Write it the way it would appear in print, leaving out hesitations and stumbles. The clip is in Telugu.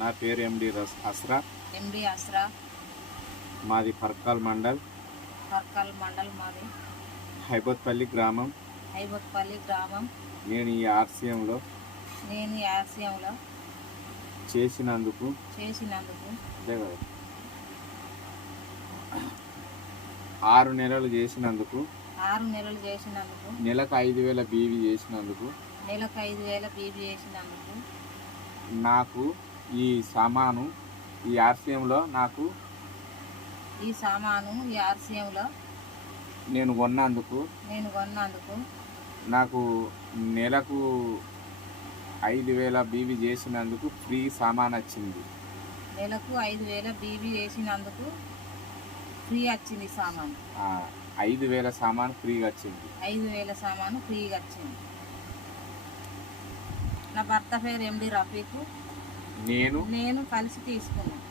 నా పేరు అస్రా. ఎండి అస్రా. మాది పర్కాల్ మండల్ మాది హైబత్పల్లి గ్రామం. నేను ఈ ఆర్సీఎంలో చేసినందుకు 6 నెలలు చేసినందుకు నెలకు 5,000 బీవీ చేసినందుకు నాకు ఈ సామాను ఈ ఆర్సీఎంలో నేను కొన్నందుకు నాకు నెలకు 5,000 బీవీ చేసినందుకు ఫ్రీ సామాన్ వచ్చింది. నెలకు 5,000 బీబీ వేసినందుకు ఫ్రీ వచ్చింది సామాను. 5,000 సామాను ఫ్రీగా వచ్చింది. 5,000 సామాను ఫ్రీగా వచ్చింది. నా భర్త పేరు ఎండి రఫీకు. నేను కలిసి తీసుకున్నాను.